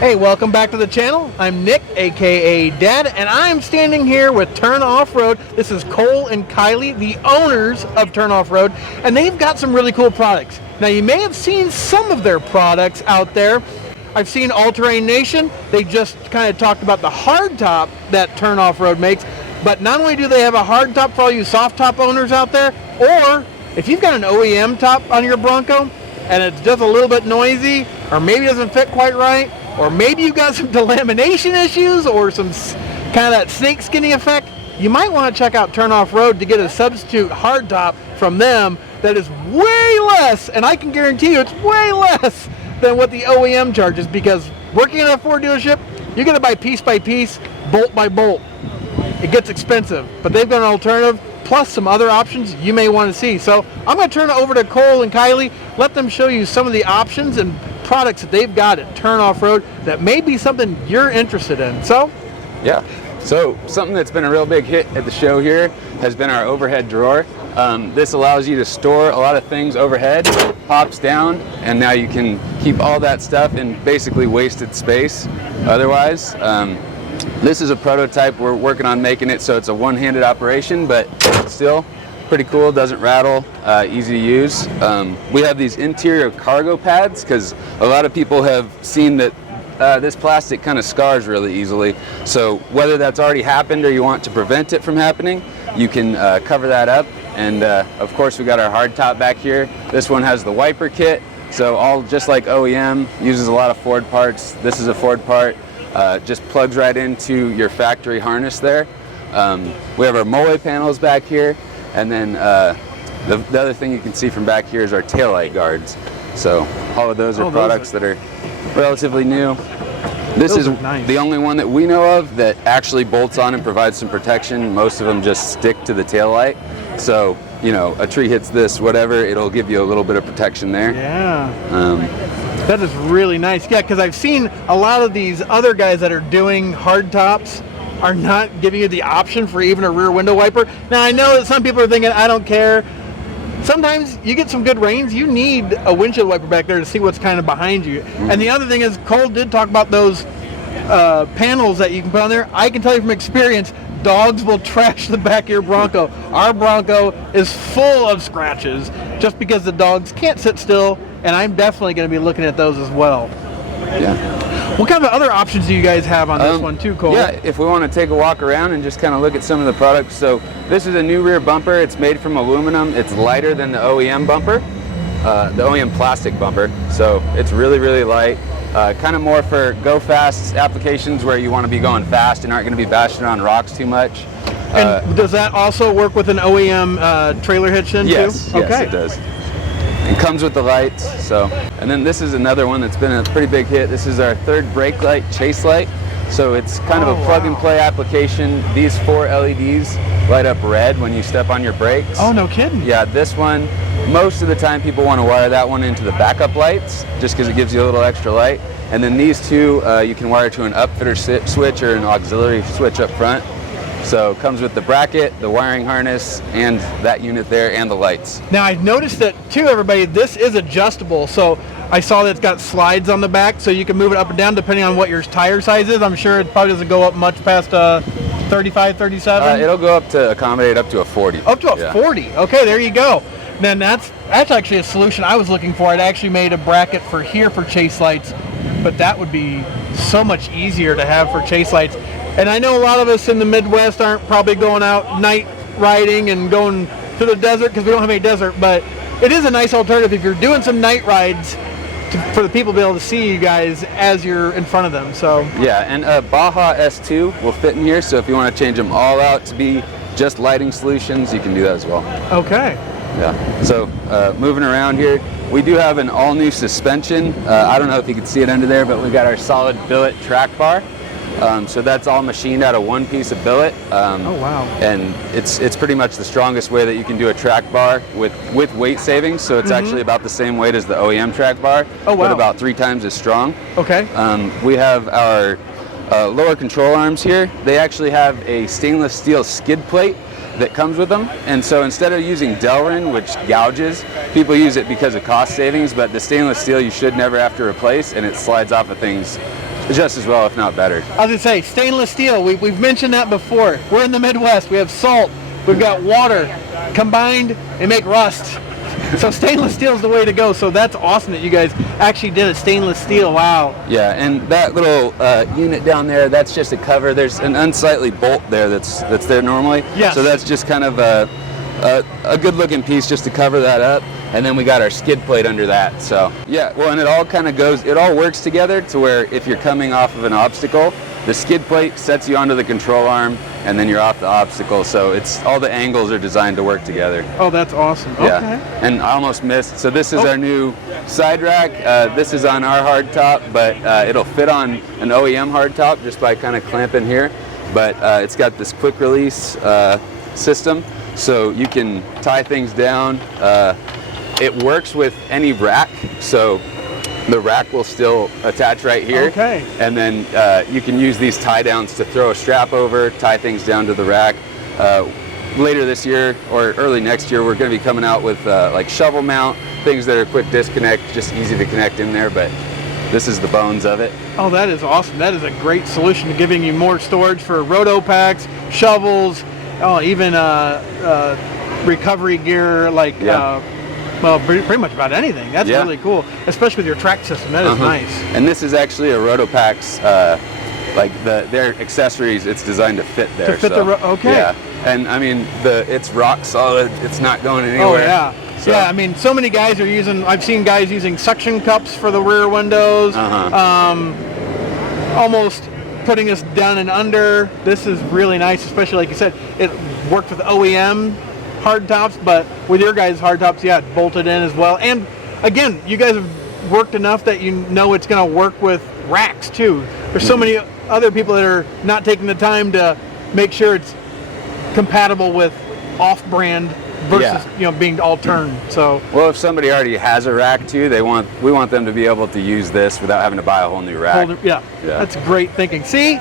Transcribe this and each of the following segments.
Hey, welcome back to the channel. I'm Nick, aka Dad, and I'm standing here with Turn Off-Road. This is Cole and Kylie, the owners of Turn Off-Road, and they've got some really cool products. Now, you may have seen some of their products out there. I've seen All Terrain Nation. They just kind of talked about the hard top that Turn Off-Road makes, but not only do they have a hard top for all you soft top owners out there, or if you've got an OEM top on your Bronco and it's just a little bit noisy, or maybe doesn't fit quite right, or maybe you've got some delamination issues or some kind of that snake skinning effect, you might want to check out Turn Off-Road to get a substitute hardtop from them that is way less, and I can guarantee you it's way less than what the OEM charges, because working at a Ford dealership, you're going to buy piece by piece, bolt by bolt. It gets expensive, but they've got an alternative, plus some other options you may want to see. So I'm going to turn it over to Cole and Kylie, let them show you some of the options and products that they've got at Turn Off-Road that may be something you're interested in. So something that's been a real big hit at the show here has been our overhead drawer. This allows you to store a lot of things overhead, pops down, and now you can keep all that stuff in basically wasted space otherwise. This is a prototype. We're working on making it so it's a one-handed operation, but still pretty cool, doesn't rattle, easy to use. We have these interior cargo pads because a lot of people have seen that this plastic kind of scars really easily. So whether that's already happened or you want to prevent it from happening, you can cover that up. And of course we got our hard top back here. This one has the wiper kit, so all just like OEM, uses a lot of Ford parts. This is a Ford part, just plugs right into your factory harness there. We have our mole panels back here. And then the other thing you can see from back here is our taillight guards. So all of those are products that are relatively new. This is nice. The only one that we know of that actually bolts on and provides some protection. Most of them just stick to the taillight. So, you know, a tree hits this, whatever, it'll give you a little bit of protection there. Yeah. That is really nice. Yeah, because I've seen a lot of these other guys that are doing hard tops are not giving you the option for even a rear window wiper. Now I know that some people are thinking, I don't care. Sometimes you get some good rains, you need a windshield wiper back there to see what's kind of behind you. And the other thing is, Cole did talk about those panels that you can put on there. I can tell you from experience, dogs will trash the back of your Bronco. Our Bronco is full of scratches just because the dogs can't sit still, and I'm definitely going to be looking at those as well. Yeah. What kind of other options do you guys have on this one too, Cole? Yeah, if we want to take a walk around and just kind of look at some of the products. So this is a new rear bumper. It's made from aluminum. It's lighter than the OEM bumper, the OEM plastic bumper. So it's really, really light. Kind of more for go fast applications where you want to be going fast and aren't going to be bashing on rocks too much. And does that also work with an OEM trailer hitch in too? Yes, okay. it does. It comes with the lights. And then this is another one that's been a pretty big hit. This is our third brake light, chase light. So it's kind of a plug and play application. These 4 LEDs light up red when you step on your brakes. Oh, no kidding. Yeah, this one, most of the time people want to wire that one into the backup lights just because it gives you a little extra light. And then these two, you can wire to an upfitter switch or an auxiliary switch up front. So it comes with the bracket, the wiring harness, and that unit there, and the lights. Now I've noticed that too, everybody, this is adjustable. So I saw that it's got slides on the back, so you can move it up and down depending on what your tire size is. I'm sure it probably doesn't go up much past 35, 37. It'll go up to accommodate up to a 40. Up to a 40. Okay, there you go. Then that's actually a solution I was looking for. I'd actually made a bracket for here for chase lights, but that would be so much easier to have for chase lights. And I know a lot of us in the Midwest aren't probably going out night riding and going to the desert because we don't have any desert, but it is a nice alternative if you're doing some night rides for the people to be able to see you guys as you're in front of them. So yeah, and Baja S2 will fit in here, so if you want to change them all out to be just lighting solutions, you can do that as well. Okay. Yeah, so moving around here, we do have an all-new suspension. I don't know if you can see it under there, but we got our solid billet track bar. So that's all machined out of one piece of billet. Oh wow! And it's pretty much the strongest way that you can do a track bar with weight savings. So it's actually about the same weight as the OEM track bar, but about 3 times as strong. Okay. We have our lower control arms here. They actually have a stainless steel skid plate that comes with them, and so instead of using Delrin, which gouges, people use it because of cost savings, but the stainless steel you should never have to replace, and it slides off of things just as well, if not better. I was going to say, stainless steel, we've mentioned that before. We're in the Midwest. We have salt. We've got water. Combined, they make rust. So stainless steel is the way to go. So that's awesome that you guys actually did a stainless steel. Wow. Yeah, and that little unit down there, that's just a cover. There's an unsightly bolt there that's there normally. Yes. So that's just kind of a good looking piece just to cover that up. And then we got our skid plate under that. So yeah, well, and it all kind of goes, it all works together to where if you're coming off of an obstacle, the skid plate sets you onto the control arm, and then you're off the obstacle. So it's all the angles are designed to work together. Oh, that's awesome. Yeah. Okay. And I almost missed. So this is our new side rack. This is on our hard top, but it'll fit on an OEM hard top just by kind of clamping here. But it's got this quick release system, so you can tie things down. It works with any rack, so the rack will still attach right here. Okay. And then you can use these tie downs to throw a strap over, tie things down to the rack. Later this year or early next year, we're going to be coming out with like shovel mount, things that are quick disconnect, just easy to connect in there, but this is the bones of it. Oh, that is awesome. That is a great solution to giving you more storage for roto packs, shovels, even recovery gear, like well, pretty much about anything. That's really cool, especially with your track system. That is nice. And this is actually a Rotopax, like their accessories. It's designed to fit there. To fit okay. Yeah, and I mean it's rock solid. It's not going anywhere. Oh yeah. So. Yeah, I mean, so many guys are using. I've seen guys using suction cups for the rear windows. Almost putting us down and under. This is really nice, especially like you said. It worked with OEM hard tops, but with your guys' hard tops, yeah, it bolted in as well. And again, you guys have worked enough that you know it's going to work with racks too. There's so many other people that are not taking the time to make sure it's compatible with off-brand versus being all turned. So well, if somebody already has a rack too, we want them to be able to use this without having to buy a whole new rack. That's great thinking. See,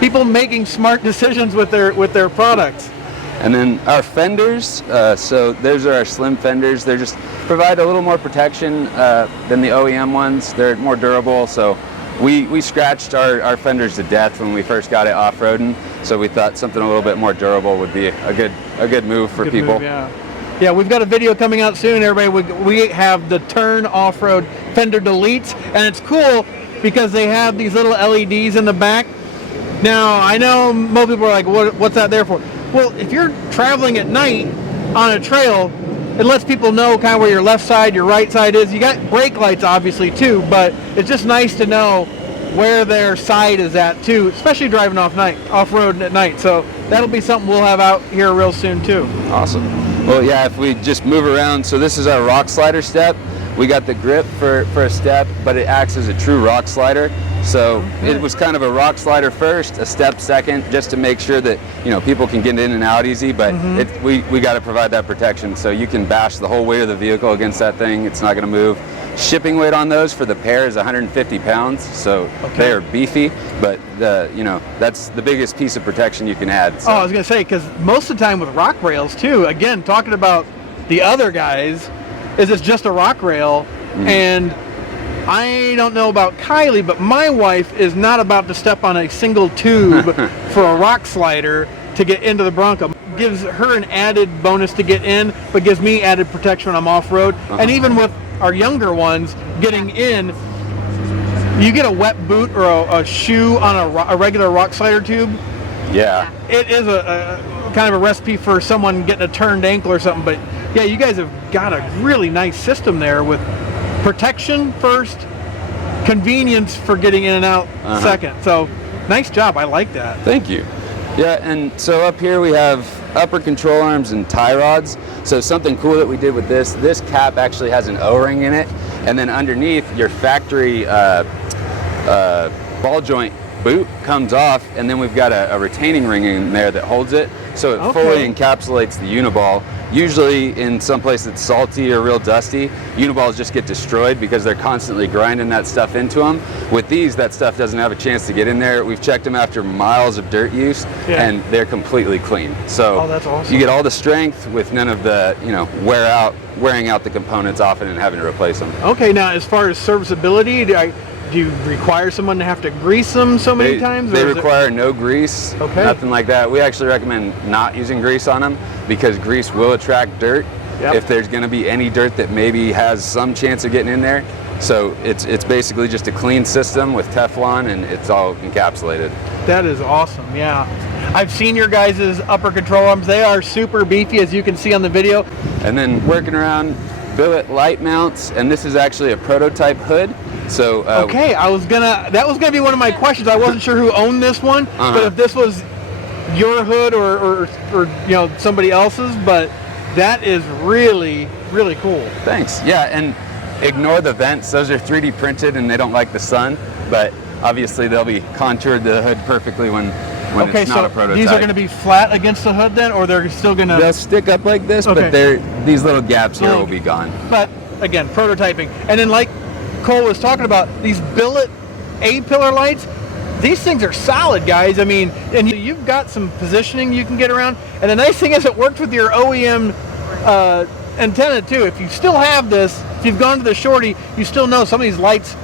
people making smart decisions with their products. And then our fenders, so those are our slim fenders. They just provide a little more protection than the OEM ones. They're more durable, so we scratched our fenders to death when we first got it off-roading. So we thought something a little bit more durable would be a good move for people. Yeah, we've got a video coming out soon, everybody. We have the Turn Off-Road Fender Deletes, and it's cool because they have these little LEDs in the back. Now, I know most people are like, what's that there for? Well, if you're traveling at night on a trail, it lets people know kind of where your left side, your right side is. You got brake lights, obviously, too, but it's just nice to know where their side is at, too, especially driving off-road at night. So that'll be something we'll have out here real soon, too. Awesome. Well, yeah, if we just move around, so this is our rock slider step. We got the grip for a step, but it acts as a true rock slider. So it was kind of a rock slider first, a step second, just to make sure that people can get in and out easy. But we got to provide that protection, so you can bash the whole weight of the vehicle against that thing. It's not going to move. Shipping weight on those for the pair is 150 pounds, so they are beefy. But that's the biggest piece of protection you can add. So. Oh, I was going to say, because most of the time with rock rails too. Again, talking about the other guys, is it's just a rock rail, and I don't know about Kylie, but my wife is not about to step on a single tube for a rock slider to get into the Bronco. Gives her an added bonus to get in, but gives me added protection when I'm off-road. And even with our younger ones getting in, you get a wet boot or a shoe on a regular rock slider tube. Yeah. It is a kind of a recipe for someone getting a turned ankle or something. But yeah, you guys have got a really nice system there with protection first, convenience for getting in and out second. So nice job. I like that. Thank you. Yeah, and so up here we have upper control arms and tie rods. So something cool that we did with this cap actually has an O-ring in it, and then underneath your factory ball joint boot comes off, and then we've got a retaining ring in there that holds it, so it fully encapsulates the uniball. Usually in some place that's salty or real dusty, uniballs just get destroyed because they're constantly grinding that stuff into them. With these, that stuff doesn't have a chance to get in there. We've checked them after miles of dirt use, and they're completely clean. So that's awesome. You get all the strength with none of the wearing out the components often and having to replace them. Okay, now as far as serviceability, do you require someone to have to grease them so many times? They or is require no grease, Okay. nothing like that. We actually recommend not using grease on them because grease will attract dirt. Yep. If there's going to be any dirt that maybe has some chance of getting in there. So it's basically just a clean system with Teflon, and it's all encapsulated. That is awesome, yeah. I've seen your guys' upper control arms. They are super beefy, as you can see on the video. And then working around billet light mounts, and this is actually a prototype hood. So Okay, that was gonna be one of my questions. I wasn't sure who owned this one, but if this was your hood or you know, somebody else's, but that is really, really cool. Thanks. Yeah, and ignore the vents. Those are 3D printed and they don't like the sun, but obviously they'll be contoured to the hood perfectly when Okay, it's not so a prototype. these are going to be flat against the hood then, or they're still going to... They'll stick up like this, Okay. but these little gaps here will be gone. But again, prototyping. And then like Cole was talking about, these billet A-pillar lights, these things are solid, guys. I mean, and you've got some positioning you can get around. And the nice thing is it works with your OEM antenna too. If you still have this, if you've gone to the Shorty, you still know some of these lights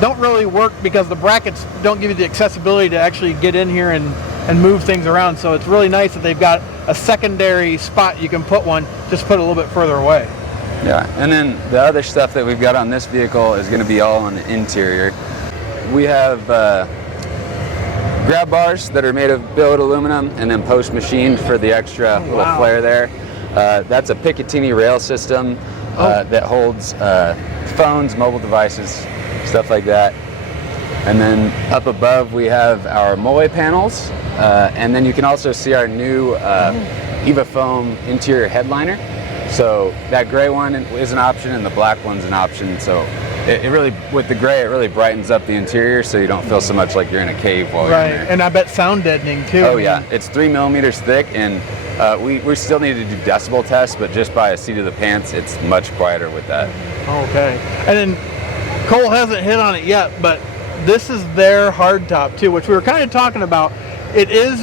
don't really work because the brackets don't give you the accessibility to actually get in here and move things around. So it's really nice that they've got a secondary spot you can put one, just put it a little bit further away. Yeah, and then the other stuff that we've got on this vehicle is going to be all on the interior. We have grab bars that are made of billet aluminum and then post machined for the extra little flare there. That's a Picatinny rail system that holds phones, mobile devices, stuff like that. And then up above we have our Moe panels, and then you can also see our new Eva Foam interior headliner. So that gray one is an option and the black one's an option. So it really, with the gray, it really brightens up the interior so you don't feel so much like you're in a cave while you're in there. And I bet sound deadening too. Oh yeah, it's 3 millimeters thick, and we still need to do decibel tests, but just by a seat of the pants, it's much quieter with that. Okay. And then Cole hasn't hit on it yet, but this is their hardtop too, which we were kind of talking about. It is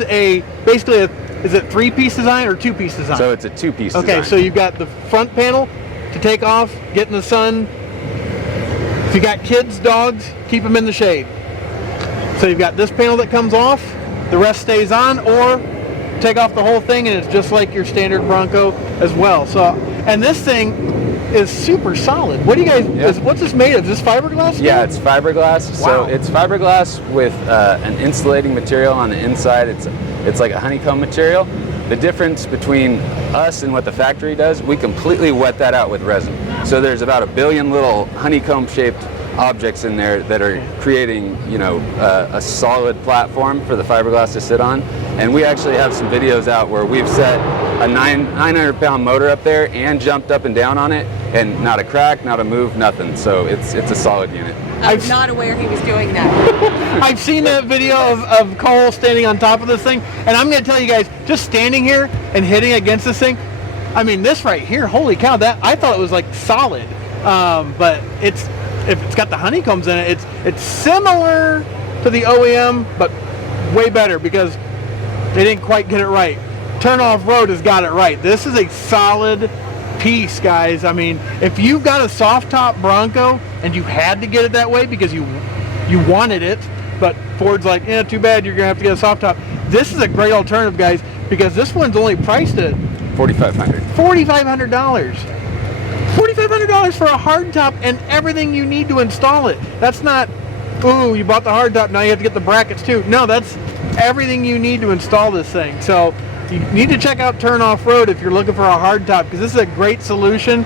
basically is it 3-piece design or 2-piece design? So it's a 2-piece design. Okay, so you've got the front panel to take off, get in the sun. If you got kids, dogs, keep them in the shade. So you've got this panel that comes off, the rest stays on, or take off the whole thing and it's just like your standard Bronco as well. So, and this thing is super solid. What do you guys, what's this made of? Is this fiberglass? Yeah, it's fiberglass. Wow. So it's fiberglass with an insulating material on the inside. It's like a honeycomb material. The difference between us and what the factory does, we completely wet that out with resin. So there's about 1 billion little honeycomb-shaped objects in there that are creating, you know, a solid platform for the fiberglass to sit on. And we actually have some videos out where we've set a 900-pound motor up there and jumped up and down on it, and not a crack, not a move, nothing. So it's a solid unit. I was not aware he was doing that. I've seen that video of Cole standing on top of this thing, and I'm going to tell you guys, just standing here and hitting against this thing, I mean, this right here, holy cow, that I thought it was like solid, but if it's got the honeycombs in it, it's similar to the OEM, but way better because they didn't quite get it right. Turn Off Road has got it right. This is a solid piece, guys. I mean, if you've got a soft top Bronco and you had to get it that way because you wanted it, but Ford's like, yeah, too bad, you're gonna have to get a soft top. This is a great alternative, guys, because this one's only priced at $4,500. $4,500. $4,500 for a hardtop and everything you need to install it. That's not, ooh, you bought the hardtop, now you have to get the brackets too. No, that's everything you need to install this thing. So you need to check out Turn Off Road if you're looking for a hardtop, because this is a great solution,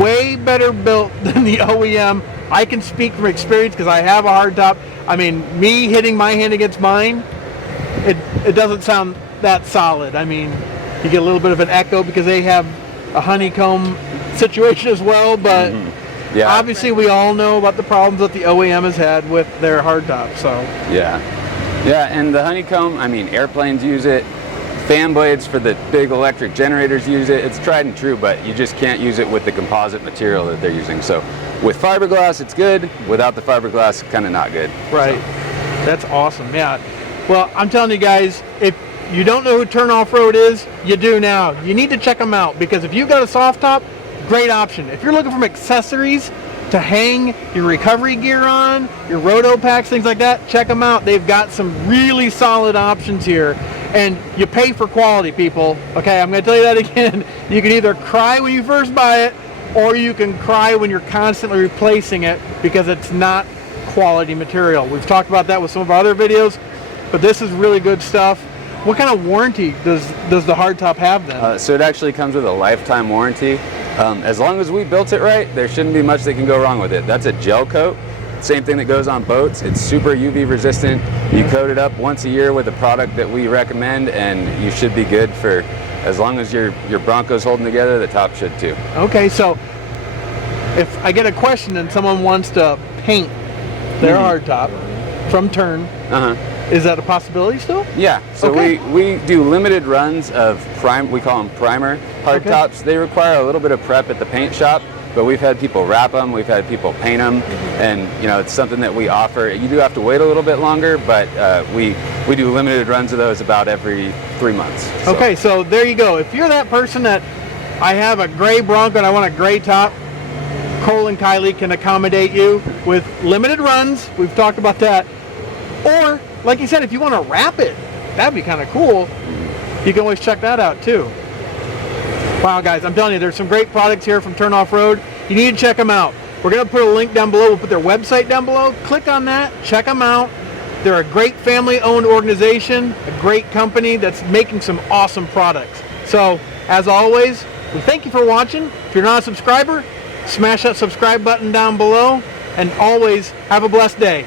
way better built than the OEM. I can speak from experience because I have a hardtop. I mean, me hitting my hand against mine, it doesn't sound that solid. I mean, you get a little bit of an echo because they have a honeycomb situation as well, but Yeah. obviously we all know about the problems that the OEM has had with their hardtop. So Yeah, and the honeycomb, I mean, airplanes use it, fan blades for the big electric generators use it. It's tried and true, but you just can't use it with the composite material that they're using. So with fiberglass, it's good. Without the fiberglass, kind of not good. right, that's awesome. Yeah, well, I'm telling you guys, if you don't know who Turn Off Road is, you do now. You need to check them out because if you've got a soft top, great option. If you're looking for accessories, to hang your recovery gear on, your roto packs, things like that, check them out. They've got some really solid options here. And you pay for quality, people. Okay, I'm going to tell you that again. You can either cry when you first buy it, or you can cry when you're constantly replacing it because it's not quality material. We've talked about that with some of our other videos, but this is really good stuff. What kind of warranty does the hardtop have then? So it actually comes with a lifetime warranty. As long as we built it right, there shouldn't be much that can go wrong with it. That's a gel coat. Same thing that goes on boats. It's super UV resistant. You coat it up once a year with a product that we recommend, and you should be good for as long as your Bronco's holding together. The top should too. Okay, so if I get a question and someone wants to paint their hardtop from Tern, is that a possibility still? Yeah. So we do limited runs of we call them primer hardtops. They require a little bit of prep at the paint shop. But we've had people wrap them, we've had people paint them, and it's something that we offer. You do have to wait a little bit longer, but we do limited runs of those about every 3 months. So. Okay, so there you go. If you're that person that I have a gray Bronco and I want a gray top, Cole and Kylie can accommodate you with limited runs. We've talked about that. Or, like you said, if you want to wrap it, that'd be kind of cool. You can always check that out too. Wow, guys, I'm telling you, there's some great products here from Tern Off-Road. You need to check them out. We're going to put a link down below. We'll put their website down below. Click on that. Check them out. They're a great family-owned organization, a great company that's making some awesome products. So, as always, we thank you for watching. If you're not a subscriber, smash that subscribe button down below. And always have a blessed day.